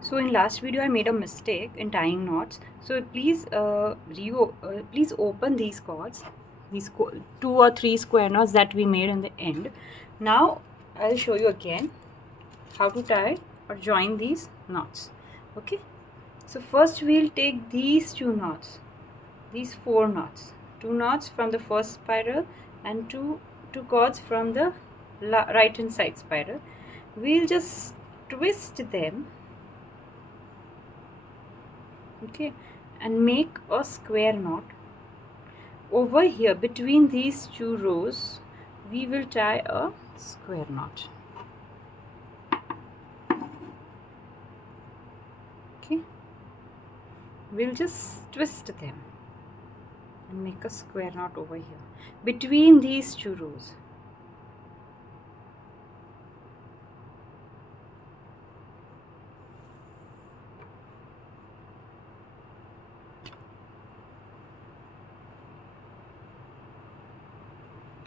So in last video I made a mistake in tying knots, so please please open these cords, these 2 or 3 square knots that we made in the end. Now I'll show you again how to tie or join these knots. Okay, so first we'll take these 2 knots, these 4 knots, 2 knots from the first spiral and two cords from the right hand side spiral. We'll just twist them, okay, and make a square knot over here. Between these 2 rows we will tie a square knot. Okay, we'll just twist them and make a square knot over here between these 2 rows.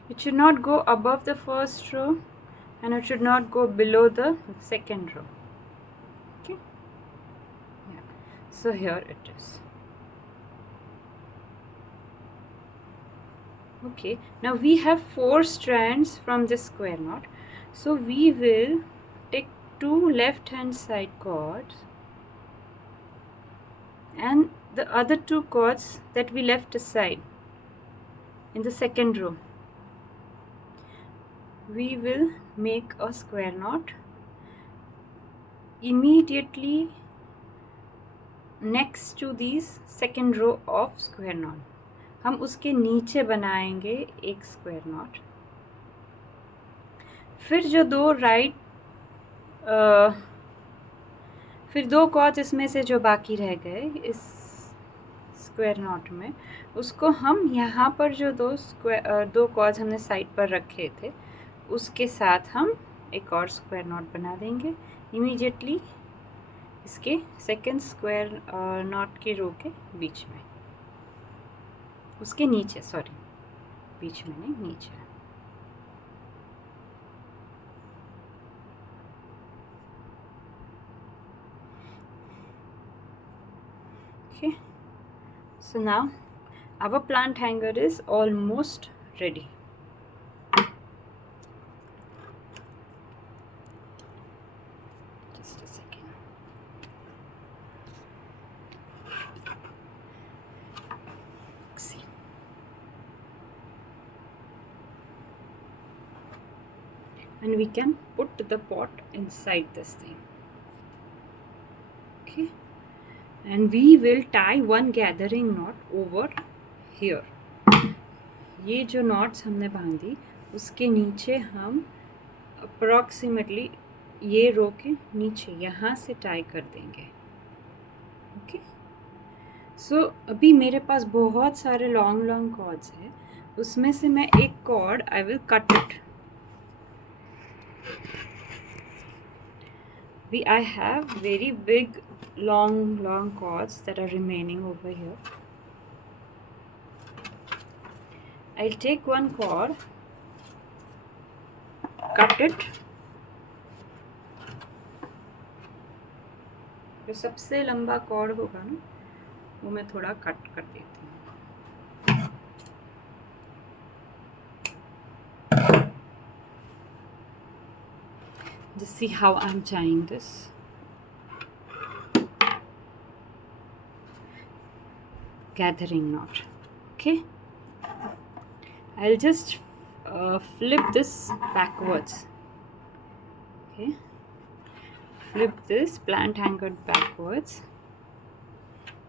It should not go above the first row and it should not go below the second row. Okay, yeah, so here it is. Okay, now we have 4 strands from this square knot, so we will take 2 left hand side cords and the other 2 cords that we left aside in the second row. We will make a square knot immediately next to these second row of square knot. हम उसके नीचे बनाएंगे एक square not. फिर जो फिर 2 chords इसमें से जो बाकी रह गए इस स्क्वायर नॉट में, उसको हम यहाँ पर जो 2 कॉर्ड्स हमने साइड पर रखे थे उसके साथ हम एक और स्क्वायर नॉट बना देंगे इमीडिएटली इसके सेकंड स्क्वायर नॉट के रो के बीच में, उसके नीचे, सॉरी बीच में नहीं, नीचे. Okay, so now our plant hanger is almost ready. Just a second. See. And we can put the pot inside this thing. Okay, and we will tie one gathering knot over here. ये जो knots हमने बांधी उसके नीचे हम approximately ये रो के नीचे यहाँ से tie कर देंगे. ओके, सो अभी मेरे पास बहुत सारे लॉन्ग कॉर्ड्स है, उसमें से मैं एक cord I will cut it. I have very big long cords that are remaining over here. I'll take one cord, cut it. जो सबसे लंबा कॉर्ड होगा ना वो मैं थोड़ा कट कर देती हूँ. Just see how I'm tying this. Gathering knot. Okay, I'll just flip this backwards. Okay, flip this plant hanger backwards.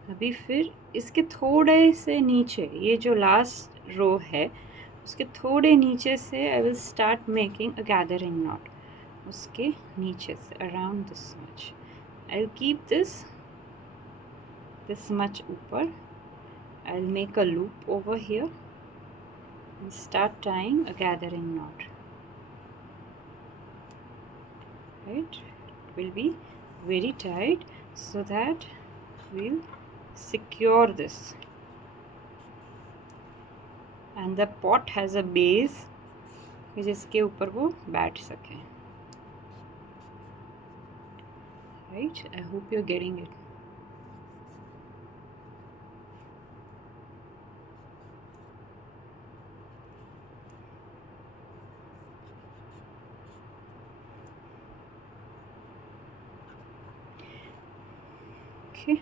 अभी फिर इसके थोड़े से नीचे, ये जो लास्ट रो है उसके थोड़े नीचे से I will start making a gathering knot. उसके नीचे से around this much I will keep this much ऊपर. I will make a loop over here and start tying a gathering knot. Right, it will be very tight so that we'll secure this, and the pot has a base जिसके ऊपर वो बैठ सके. right? I hope you're getting it. Okay,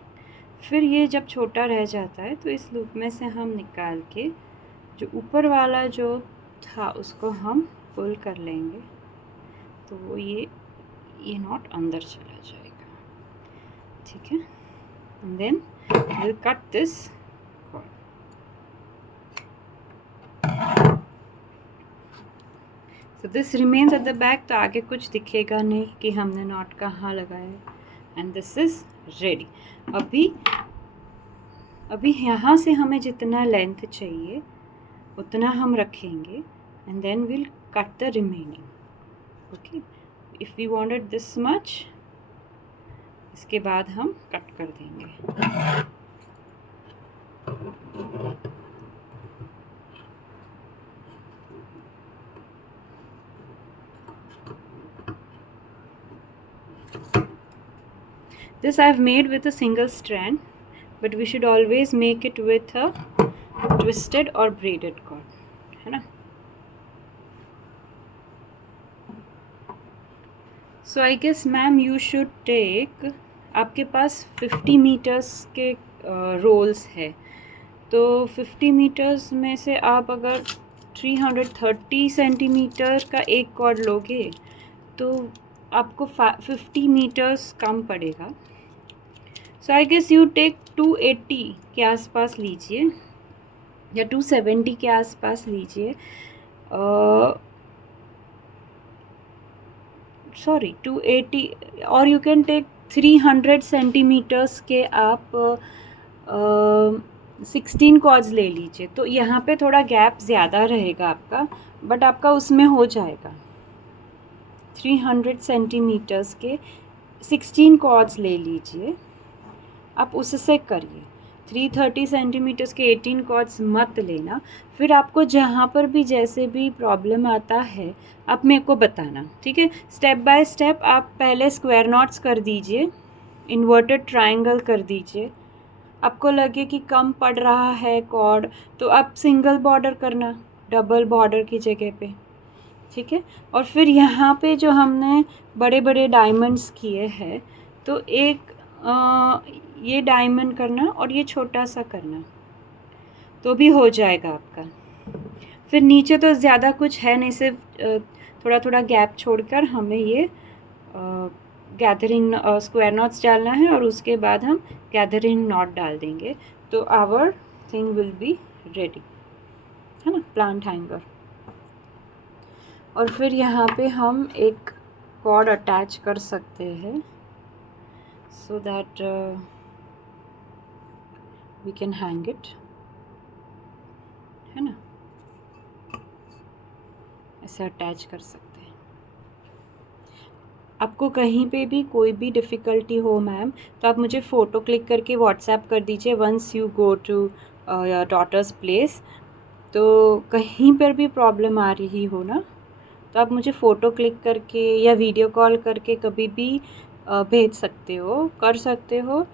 फिर ये जब छोटा रह जाता है तो इस लूप में से हम निकाल के जो ऊपर वाला जो था उसको हम पुल कर लेंगे, तो वो ये नॉट अंदर चला जाएगा, ठीक है। And then will cut this cord. So this remains at the back, तो आगे कुछ दिखेगा नहीं कि हमने नॉट कहाँ लगाया। And this is ready. अभी यहाँ से हमें जितना लेंथ चाहिए उतना हम रखेंगे and then will cut the remaining. Okay, if we wanted this much, इसके बाद हम कट कर देंगे। This I have made with a single strand, but we should always make it with a twisted or braided cord, है ना। So I guess ma'am you should take, आपके पास 50 metres के roles है, तो 50 मीटर्स में से आप अगर 330 सेंटीमीटर का एक कॉर्ड लोगे तो आपको 50 मीटर्स कम पड़ेगा। सो आई गेस यू टेक 280 के आसपास लीजिए या 270 के आसपास लीजिए, सॉरी 280, और यू कैन टेक 300 सेंटीमीटर्स के आप 16 कॉर्ड्स ले लीजिए। तो यहाँ पे थोड़ा गैप ज़्यादा रहेगा आपका, बट आपका उसमें हो जाएगा। 300 सेंटीमीटर्स के 16 कॉर्ड्स ले लीजिए, आप उससे करिए। 330 सेंटीमीटर्स के 18 कॉर्ड्स मत लेना। फिर आपको जहाँ पर भी जैसे भी प्रॉब्लम आता है आप मेरे को बताना, ठीक है। स्टेप बाय स्टेप आप पहले स्क्वायर नॉट्स कर दीजिए, इन्वर्टेड ट्रायंगल कर दीजिए। आपको लगे कि कम पड़ रहा है कॉर्ड तो आप सिंगल बॉर्डर करना डबल बॉर्डर की जगह पे, ठीक है। और फिर यहाँ पे जो हमने बड़े बड़े डायमंड्स किए हैं, तो एक ये डायमंड करना और ये छोटा सा करना, तो भी हो जाएगा आपका। फिर नीचे तो ज़्यादा कुछ है नहीं, सिर्फ थोड़ा थोड़ा गैप छोड़कर हमें ये गैदरिंग स्क्वायर नॉट्स डालना है और उसके बाद हम गैदरिंग नॉट डाल देंगे, तो our thing will be ready, है ना, प्लांट हैंगर। और फिर यहाँ पे हम एक कॉर्ड अटैच कर सकते हैं so that we can hang it, है ना, ऐसे अटैच कर सकते हैं। आपको कहीं पे भी कोई भी डिफ़िकल्टी हो मैम, तो आप मुझे फ़ोटो क्लिक करके व्हाट्सएप कर दीजिए once you go to your daughter's place. तो कहीं पर भी प्रॉब्लम आ रही हो ना, तो आप मुझे फ़ोटो क्लिक करके या वीडियो कॉल करके कभी भी भेज सकते हो, कर सकते हो।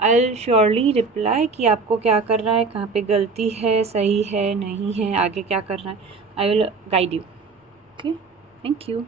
आई विल श्योरली रिप्लाई कि आपको क्या करना है, कहाँ पे गलती है, सही है नहीं है, आगे क्या करना है। I will guide you. Okay, thank you.